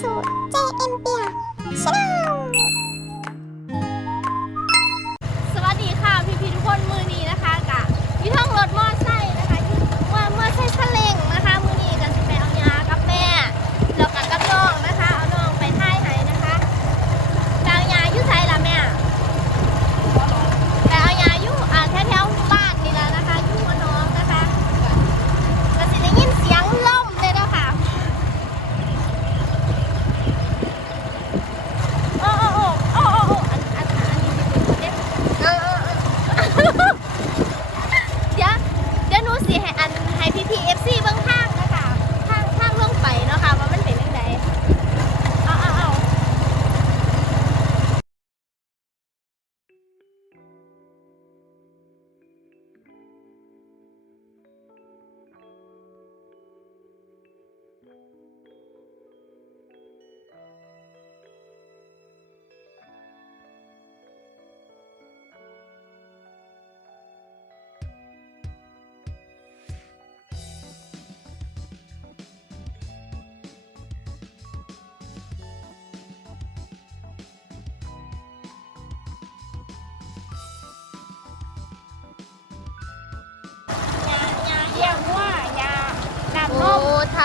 สู่ JM เปียชาแนล 谢谢安。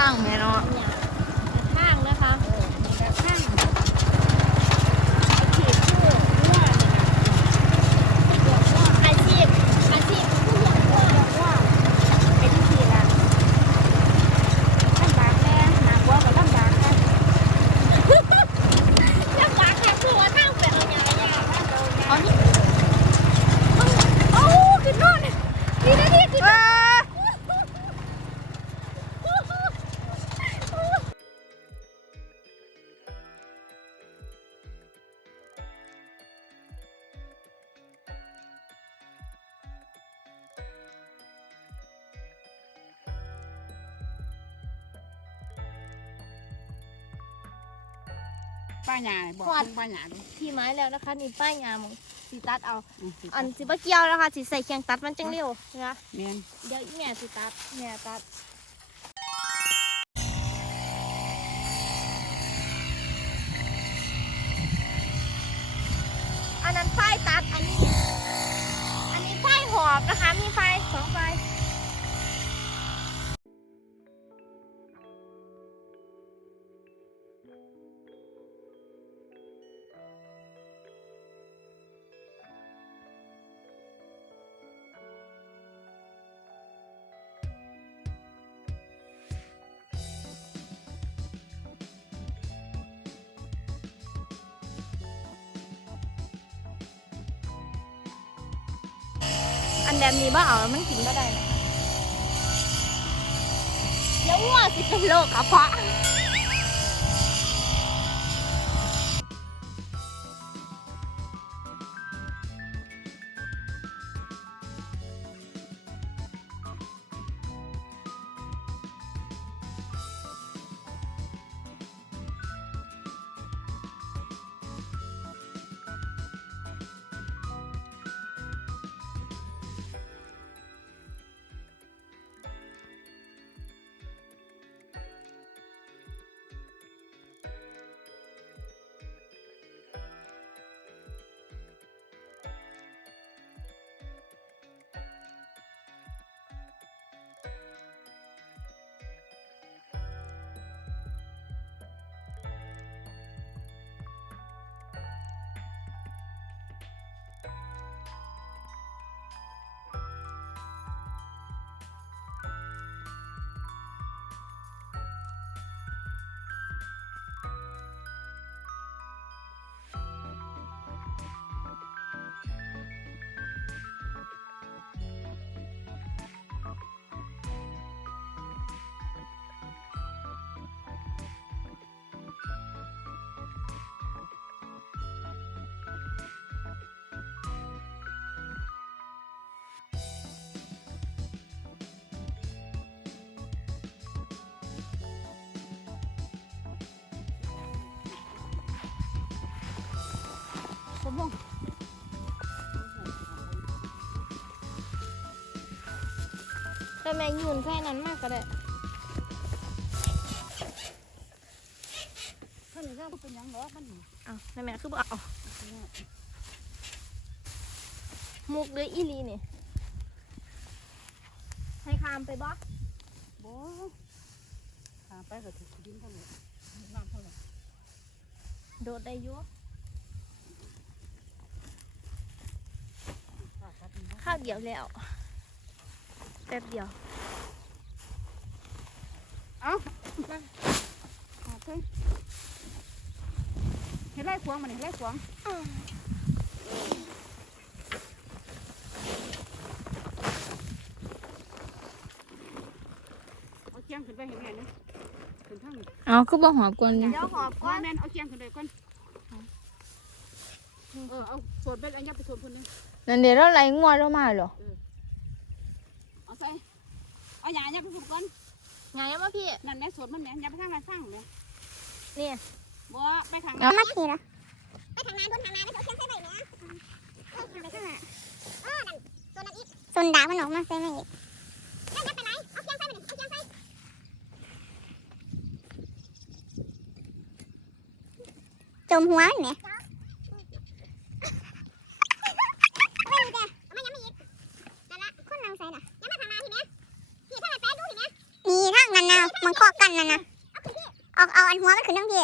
lang. Meron, ป้าหยาบอกของป้ายาดู ที่ไม้แล้วนะคะนี่ป้ายยามงสีตัดเอา อันสิบ่เกียวนะคะสีใส่เคียงตัดมันจังเร็วนะเดี๋ยวอีแม่สีตัดแม่ตัด นแบบนี้บ่เอามันกินบ่ได้นะคะแล้วสิเป็นโลกระเพาะ ม่วงทำไมยืนแค่นั้นมากก็ได้ข้างในย่างเป็นยังหรอมันอ้าวแม่แม่คือบอกเอามุกเลยอีลีนี่ให้คามไปบ่บ่คามไปก็ถึกยิ้เท่าไหร่น้ำเท่าไหร่โดดได้ยุ่ ข้าวตัดนี่นะข้าวเดียวแล้วแป๊บเดียว เอ้ามาเอาเพิ่งเห็นไรขวางมันเห็นไรขวางเอาเชียงขึ้นไปเห็นแม่นะขึ้นทางนี้เอาคือบ่หอบกวนนี่เดี๋ยวหอบก่ว่าอนแม่นเอาเชียงขึ้นไปก่อน เออเอาโซนไปอันยับไปโซนคนหนึงนั่นเดี๋ยวเราไล่งัวเรามาเหรอเอาใส่เอาหยายับไปโซนก่อนไงมาพี่นั่นแม่โซนมันแม่ยับไปทางนั้นสร้างแม่นี่บ่ไปทางเอามาขี่ละไปทางนั้นบนทางนั้นไปเอาเชียงใส่ไปเนี่ยเอ้ยทางไปข้างหน้าเออนั่นส่วนนั้นอีกส่วนดาบมันออกมาใส่มาอีกนั่นยัดไปไหนเอาเชียงใส่ไปนี่เอาเชียงใส่จมหัวมันไหมเอาไปดูเด้อเอามายังไม่อีกนั่นละคนเราใส่น่ะยังมาทางนาทีเนี้ยพี่ถ้าไปแปะดูทีเนี้ยนี่ทางนั้นนะ มันเคาะกันนั่นนะเอาเอาอันหัวมันขึ้นทั้งพี่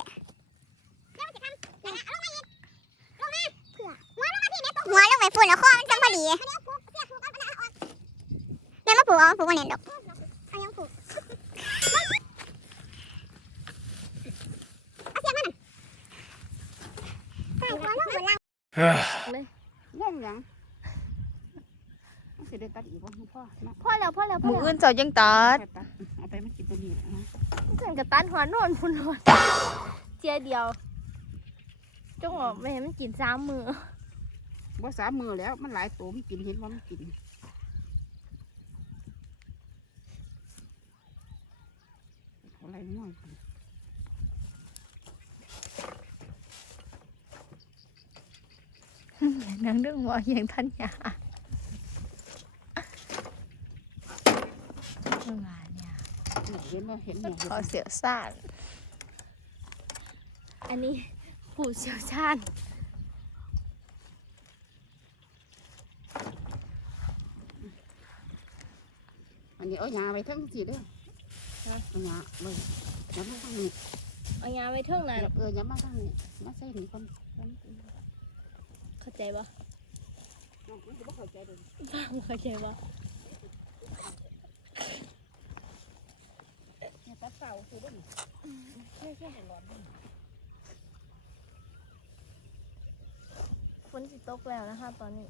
หัวลงไปฝุ่นแล้วคอมันจังพอดีแม่มาผูกเอาผูกวันเห็นดอกเอายังผูกเอาเสียงมันน่ะใส่หัวลงบนล่างง่วงหยังมัน สิได้ตัดอีกบ่พ่อเนาะพ่อแล้วพ่อแล้วพ่มืออแล้วอื่นเจ้ายังตัดไปตัดเอาไปมากินตัวนี้นะเพื่อนกับตันหัวนอนพุ่นนอนเจียเดียวจงออกไปให้มันกินสามมือบ่สามมือแล้วมันหลายตัวมันกินเห็นว่ามันกินอะไรง่วงนังเรื่องว่าอย่างท่านยา เมื่อวานเนี่ยเห็นว่าเห็นเนี่ยขอเสียวซ่านอันนี้ผู้เชี่ยวชาญอันนี้เอาหยาไปทั้งสี่เด้อเอาหยาไปย้ำมาทางนี้เอายาไว้เท่งนั้นเออย้ำมาทางนี้มาใส่นี่ก่อนเข้าใจปะมันจะบ่เข้าใจเลยฟังเข้าใจปะ เนี่ย ตัดเสาคือบ่นี่แค่แค่ให้หลอดนี่ฝนสิตกแล้วนะคะ ตอนนี้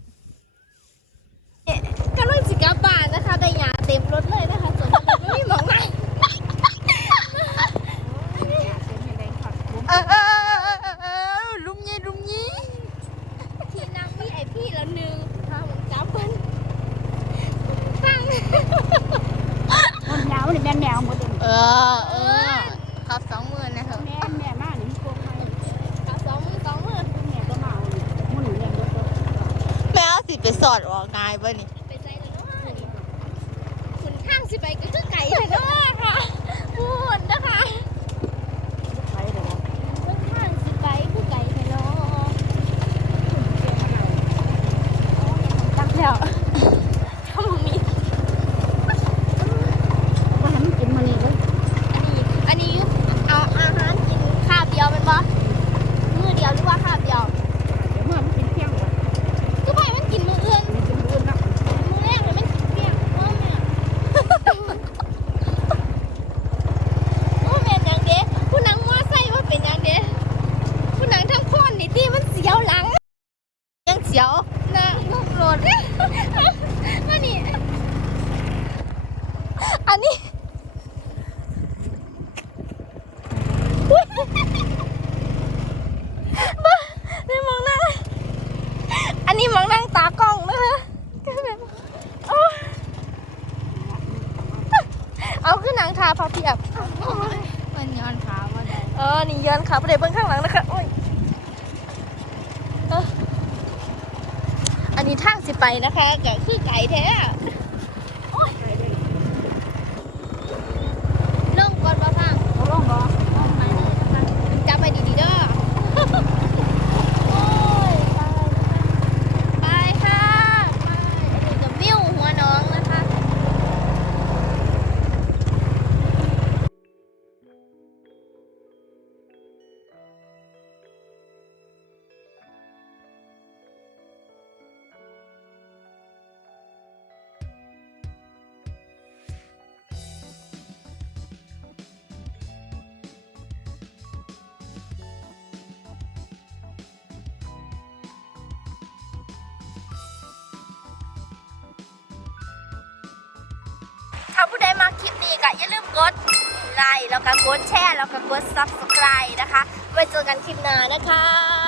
กำลังสิกลับบ้านนะคะได้ยาเต็มรถเลยนะคะส่วนรถไม่มีหมองไหน หยาเส้นให้แรงขัดผม เออเออเออเออเออลุมยี่ลุมยี่ ที่นั่งวีไอพีแล้วหนึ่งถ้าผมจับเพิ่นฟัง มันยาวนี่แม่นแมวหมดเลย เออเออขับสองมือนะเถอะ แม่นแม่มานี่มันโกงให้ เอาสองมือสองมือ แม่ก็มาเอานี่มันหนูเนี่ยเบิด แม่เอา สิไปสอดออกง่ายป่ะนี่ไปใจเลยเนาะนี่คุณข้างสิไปก็คือไก่เลยเนาะค่ะพูดนะคะๆไปเด้อคุณข้างสิไปคือไก่เลยเนาะตั้งแล้วถ้ามึงมี ก็ให้มันกินมื้อนี้เลย อันนี้ อันนี้ยุเอาอาหารกินคาบเดียวเป็นปะมือเดียวหรือว่าคาบเดียว เดี๋ยวเมื่อมันกินเที่ยงก่อน ก็ไปมันกินมืออื่น มันกินมื้ออื่นเนาะ มือแรกเลยมันกินเปรี้ยงโอ้แม่โอ้แม่นหยังเด้ผู้นังมอไซค์ว่าเป็นหยังเด้ผู้นังทั้งคนนี่ที่มันเสียวหลัง ยังเสียว นะลูกโหลดมานี่ อันนี้ นี่มองนั่งอันนี้มองนั่งตากล้องนะคะก็แบบโอ้เอาขึ้นหนังทาพาเพียบ มันย้อนขาว่าได้ เออ นี่ยันขาไปเดี๋ยวเบื้องข้างหลังนะคะโอ้ยอออันนี้ทางสิไปนะคะก็คือไก่แท้ ผู้ใดมาคลิปนี้ก็อย่าลืมกดไลค์แล้วก็กดแชร์แล้วก็กด subscribe นะคะ ไว้เจอกันคลิปหน้านะคะบ๊ายบายค่ะ